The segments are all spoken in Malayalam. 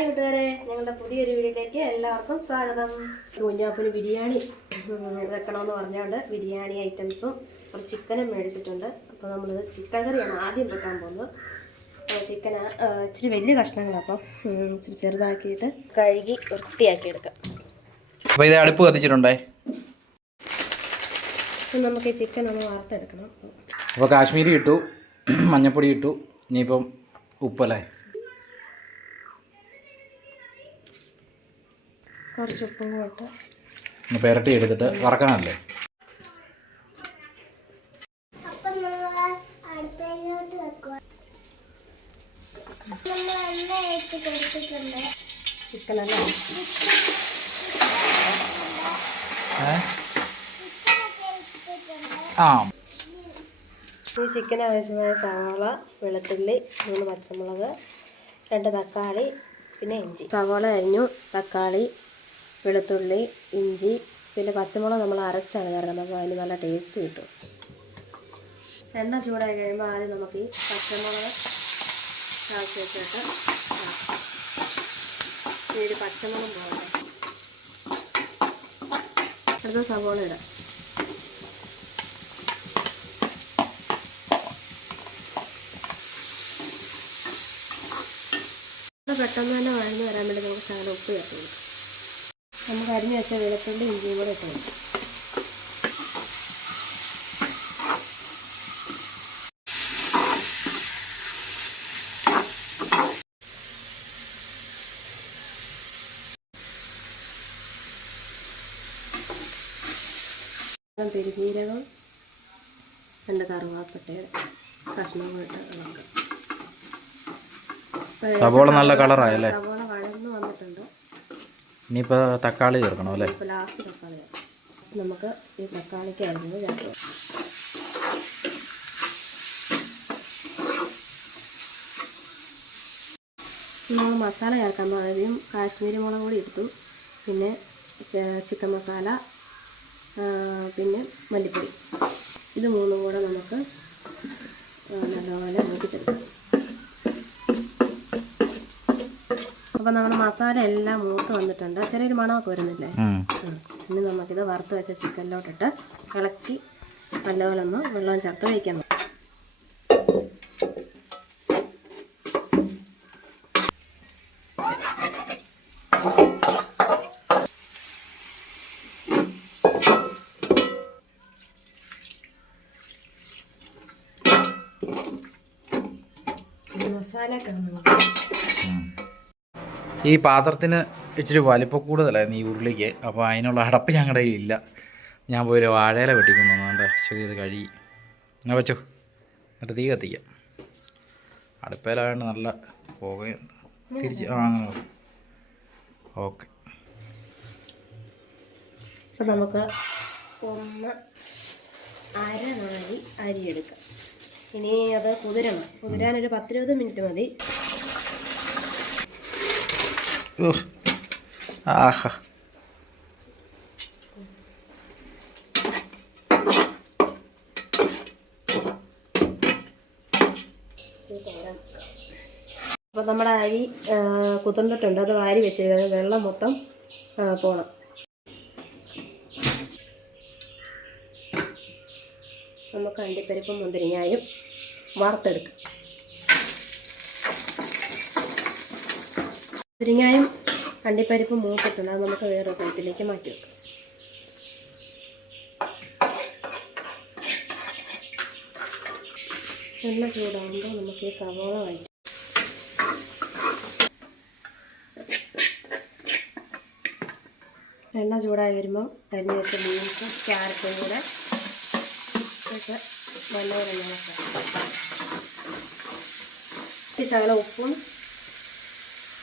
ഹായ് കൂട്ടുകാരെ ഞങ്ങളുടെ പുതിയൊരു വീഡിയോയിലേക്ക് എല്ലാവർക്കും സ്വാഗതം. കുഞ്ഞാപ്പിന് ബിരിയാണി വെക്കണമെന്ന് പറഞ്ഞുകൊണ്ട് ബിരിയാണി ഐറ്റംസും ഒരു ചിക്കനും മേടിച്ചിട്ടുണ്ട്. അപ്പോൾ നമ്മളിത് ചിക്കൻ കറിയാണ് ആദ്യം വെക്കാൻ പോകുന്നത്. ചിക്കൻ ഇച്ചിരി വലിയ കഷ്ണങ്ങളാണ് അപ്പം ഇച്ചിരി ചെറുതാക്കിയിട്ട് കഴുകി വൃത്തിയാക്കി എടുക്കാം അപ്പോൾ ഇത് അടുപ്പ് കത്തിച്ചിട്ടുണ്ടേ? നമുക്ക് ഈ ചിക്കൻ ഒന്ന് വാർത്തെടുക്കണം അപ്പോൾ കാശ്മീരി ഇട്ടു മഞ്ഞപ്പൊടി ഇട്ടു ഇനിയിപ്പം ഉപ്പല്ലേ? കുറച്ച് ഉപ്പും കൂട്ട് ഒന്ന് പെരട്ടി എടുത്തിട്ട് വറക്കണമല്ലേ? ചിക്കൻ ചിക്കനെല്ലാം ആ. ഈ ചിക്കന് ആവശ്യമായ സവാള വെളുത്തുള്ളി മൂന്ന് പച്ചമുളക് രണ്ട് തക്കാളി പിന്നെ ഇഞ്ചി. സവാള അരിഞ്ഞു തക്കാളി വെളുത്തുള്ളി ഇഞ്ചി പിന്നെ പച്ചമുളക് നമ്മൾ അരച്ചാണ്. കാരണം അപ്പോൾ അതിന് നല്ല ടേസ്റ്റ് കിട്ടും. എണ്ണ ചൂടായി കഴിയുമ്പോൾ ആദ്യം നമുക്ക് ഈ പച്ചമുളക് ചതച്ച് വെച്ചിട്ട് പച്ചമുളക് പോകട്ടെ അടുത്ത സവോള ഇടാം. പെട്ടെന്ന് തന്നെ വഴന്ന് വരാൻ വേണ്ടി നമുക്ക് ശകലം ഉപ്പ് ചേർത്ത് കൊടുക്കാം. നമുക്ക് അരിഞ്ഞ് വെച്ച വെളുത്തുള്ളി ഇഞ്ചിയും കൂടെ ഇട്ട് കൊടുക്കാം. പെരുജീരകം രണ്ട് കറുവാപ്പട്ടയുടെ കഷ്ണം പോയിട്ട് സവോള നല്ല കളറായല്ലേ ഇനിയിപ്പോൾ തക്കാളി ചേർക്കണം അല്ലേ. നമുക്ക് ഈ തക്കാളിക്ക് ചേർക്കാം നമ്മൾ മസാല ചേർക്കാൻ ആദ്യം കാശ്മീരി മുളക് പൊടി എടുത്തു പിന്നെ ചിക്കൻ മസാല പിന്നെ മല്ലിപ്പൊടി. ഇത് മൂന്നും കൂടെ നമുക്ക് നല്ലപോലെ മൂപ്പിച്ചെടുക്കാം. അപ്പോൾ നമ്മുടെ മസാല എല്ലാം മൂത്ത് വന്നിട്ടുണ്ട്. ചെറിയൊരു മണമൊക്കെ വരുന്നില്ലേ. ഇനി നമുക്കിത് വറുത്ത് വെച്ച ചിക്കനിലോട്ടിട്ട് ഇളക്കി നല്ലപോലെ ഒന്ന് വെള്ളം ചേർത്ത് വയ്ക്കുന്നു മസാല കിടന്നു. ഈ പാത്രത്തിന് ഇച്ചിരി വലിപ്പം കൂടുതലായിരുന്നു ഈ ഉരുളിക്ക്. അപ്പോൾ അതിനുള്ള അടപ്പ് ഞങ്ങളുടെ കയ്യിലില്ല ഞാൻ പോയി വാഴയില വെട്ടിക്കൊണ്ടു വന്നുകൊണ്ട് ശരി ഇത് കഴുകി. എന്നാ വെച്ചോ? എന്നിട്ട് തീ കത്തിക്കാം. അടുപ്പയിലായതുകൊണ്ട് നല്ല പുകയുണ്ട് തിരിച്ച് ആ അങ്ങനെ ഓക്കെ. നമുക്ക് ഒന്ന് അര നാഴി അരി എടുക്കാം ഇനി അത് കുതിരണം. കുതിരാനൊരു പത്തിരുപത് മിനിറ്റ് മതി. ആഹാ അപ്പം നമ്മുടെ അരി കുതിർന്നിട്ടുണ്ട്. അത് വാരി വെച്ചിരിക്കുന്നത് വെള്ളം മൊത്തം പോണം. നമുക്ക് അണ്ടിപ്പരിപ്പും മുന്തിരിങ്ങായും വറുത്തെടുക്കാം. മുന്തിരിങ്ങായും കണ്ടിപ്പരിപ്പ് മൂത്തിട്ടുണ്ട്. അത് നമുക്ക് വേറെ കൂട്ടിലേക്ക് മാറ്റി വെക്കാം. എണ്ണ ചൂടാകുമ്പോൾ നമുക്ക് ഈ സവാള വഴറ്റി എണ്ണ ചൂടായി വരുമ്പോൾ അരിഞ്ഞ് വെച്ച ബീൻസ് ക്യാരറ്റും കൂടെ ഇട്ട് നല്ലപോലെ ഇളക്കാം ശകലം ഉപ്പും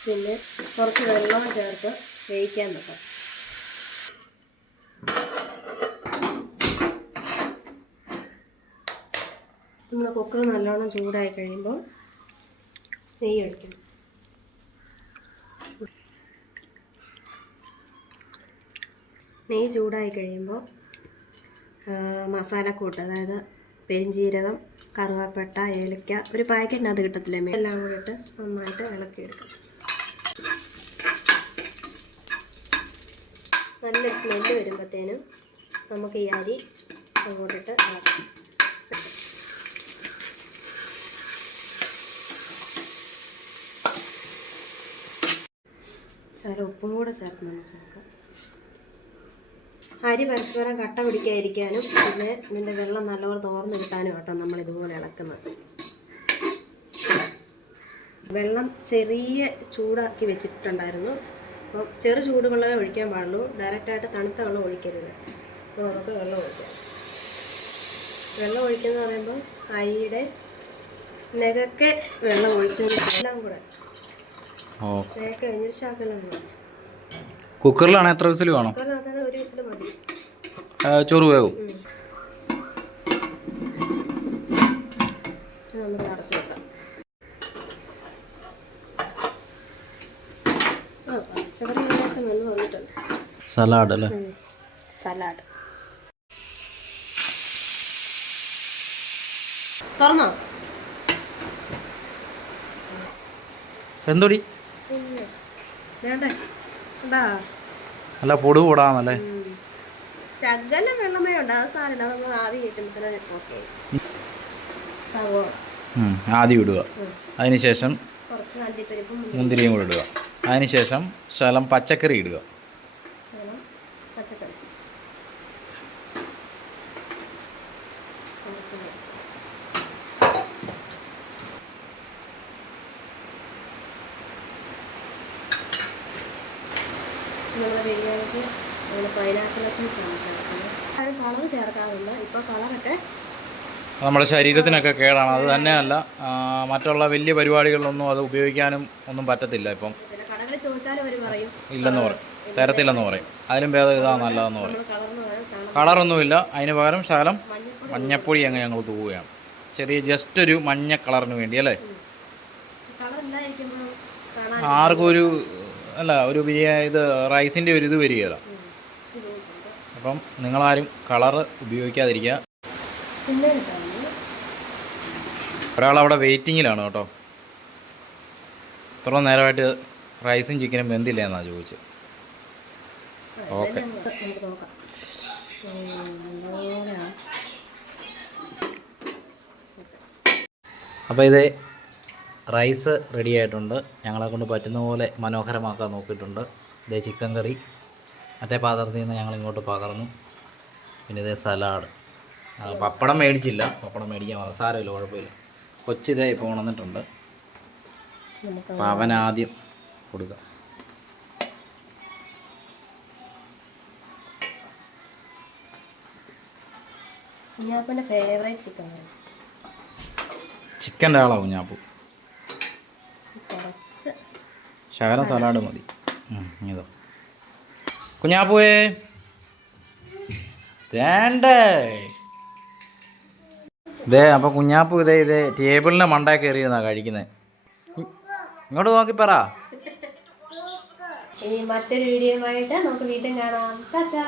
പിന്നെ കുറച്ച് വെള്ളം ചേർത്ത് വേവിക്കാൻ വെക്കാം. നമ്മൾ കുക്കർ നല്ലോണം ചൂടായി കഴിയുമ്പോൾ നെയ്യ് ഒഴിക്കണം നെയ്യ് ചൂടായി കഴിയുമ്പോൾ മസാലക്കൂട്ട് അതായത് പെരിഞ്ചീരകം കറുവാപ്പട്ട ഏലക്ക ഒരു പാക്കറ്റിനകത്ത് കിട്ടത്തില്ലേ എല്ലാം കൂടിയിട്ട് നന്നായിട്ട് ഇളക്കിയെടുക്കാം. നല്ലൊരു സ്മെല്ല് വരുമ്പോഴത്തേനും നമുക്ക് ഈ അരി അങ്ങോട്ടിട്ട് ശകലം ഉപ്പും കൂടെ ചേർത്ത് നമുക്ക് നോക്കാം അരി പരസ്പരം കട്ട പിടിക്കാതിരിക്കാനും പിന്നെ ഇതിന്റെ വെള്ളം നല്ലപോലെ തോർന്ന് കിട്ടാനും കേട്ടോ നമ്മൾ ഇതുപോലെ ഇളക്കുന്നത്. വെള്ളം ചെറിയ ചൂടാക്കി വെച്ചിട്ടുണ്ടായിരുന്നു. അപ്പം ചെറു ചൂടുവെള്ളമേ ഒഴിക്കാൻ പാടുള്ളൂ. ഡയറക്റ്റായിട്ട് തണുത്ത വെള്ളം ഒഴിക്കരുത്. അപ്പോൾ നമുക്ക് വെള്ളം ഒഴിക്കാം. വെള്ളം ഒഴിക്കുന്നത് പറയുമ്പോൾ അരിയുടെ നെകക്കെ വെള്ളം ഒഴിച്ചതിന് എല്ലാം കൂടെ. കഴിഞ്ഞൊരു കൂടെ. കുക്കറിലാണ് എത്ര വിസിൽ വേണം? ഒരു വിസിൽ മതി. ചോറ് വേവും. നമുക്ക് അടച്ചു വെക്കാം ആ പച്ചക്കറി ഏകദേശം വെന്ത് വന്നിട്ടുണ്ട്. സലാഡ് അല്ലേ? സലാഡ് തുറന്നോ? എന്തോടി? അല്ല പൊടി കൂടാന്നല്ലേ? ശകല വെള്ളമേ ഉണ്ട് അത് സാരമില്ല നമ്മൾ സവോള ആദ്യം ഇടുക. അതിനുശേഷം മുന്തിരിയും കൂടെ ഇടുക. അതിനുശേഷം ശകലം പച്ചക്കറി ഇടുക. നമ്മുടെ ബിരിയാണിക്ക് നമ്മൾ പൈനാപ്പിൾ എസൻസ് ആണ് ചേർക്കുന്നത്. അത് കളർ ചേർക്കാറില്ല ഇപ്പോൾ കളറൊക്കെ നമ്മുടെ ശരീരത്തിനൊക്കെ കേടാണ്. അത് തന്നെയല്ല മറ്റുള്ള വലിയ പരിപാടികളിലൊന്നും അത് ഉപയോഗിക്കാനും ഒന്നും പറ്റത്തില്ല ഇപ്പം. ഇല്ലെന്ന് പറയും. തരത്തില്ലെന്ന് പറയും. അതിലും ഭേദം ഇതാ നല്ലതെന്ന് പറയും. കളറൊന്നുമില്ല. അതിന് പകരം ശകലം മഞ്ഞപ്പൊടി. അങ്ങ് ഞങ്ങൾ തൂവുകയാണ്. ചെറിയ ജസ്റ്റ് ഒരു മഞ്ഞ കളറിന് വേണ്ടി അല്ലേ? ആർക്കും ഒരു അല്ല ഒരു ബിരിയാണി ഇത് റൈസിന്റെ ഒരു ഇത് വരികയില്ല. അപ്പം നിങ്ങളാരും കളറ് ഉപയോഗിക്കാതിരിക്കുക. ഒരാളവിടെ വെയിറ്റിങ്ങിലാണ് കേട്ടോ. ഇത്ര നേരമായിട്ട് റൈസും ചിക്കനും വെന്തില്ല എന്നാ ചോദിച്ചത്. ഓക്കെ. അപ്പോൾ ഇത് റൈസ് റെഡി ആയിട്ടുണ്ട്. ഞങ്ങളെ കൊണ്ട് പറ്റുന്ന പോലെ മനോഹരമാക്കാൻ നോക്കിയിട്ടുണ്ട്. ഇതേ ചിക്കൻ കറി. മറ്റേ പാത്രത്തിൽ നിന്ന് ഞങ്ങൾ ഇങ്ങോട്ട് പകർന്നു. പിന്നെ ഇതേ സലാഡ്. പപ്പടം മേടിച്ചില്ല. പപ്പടം മേടിക്കാൻ. സാരമില്ല കുഴപ്പമില്ല. കൊച്ചിതേ ഇപ്പോൾ ഉണർന്നിട്ടുണ്ട് നമുക്ക് അപ്പോൾ അവൻ ആദ്യം കൊടുക്കാം കുഞ്ഞാപ്പന്റെ ഫേവറേറ്റ് ചിക്കൻ ചിക്കന്റെ ആളാവും കുഞ്ഞാപ്പു. കുറച്ച് ശകലം സലാഡ്. മതി. ഇതോ. കുഞ്ഞാപ്പൂവേ. തേണ്ടേ ഇതേ അപ്പോൾ കുഞ്ഞാപ്പു ഇതേ ഇതേ ടേബിളിന്റെ മണ്ടേ കയറിയെന്നാ കഴിക്കുന്നത് ഇങ്ങോട്ട് നോക്കി പറ. ഇനി മറ്റൊരു വീഡിയോയുമായിട്ട് നമുക്ക് വീണ്ടും കാണാം. ടാറ്റാ.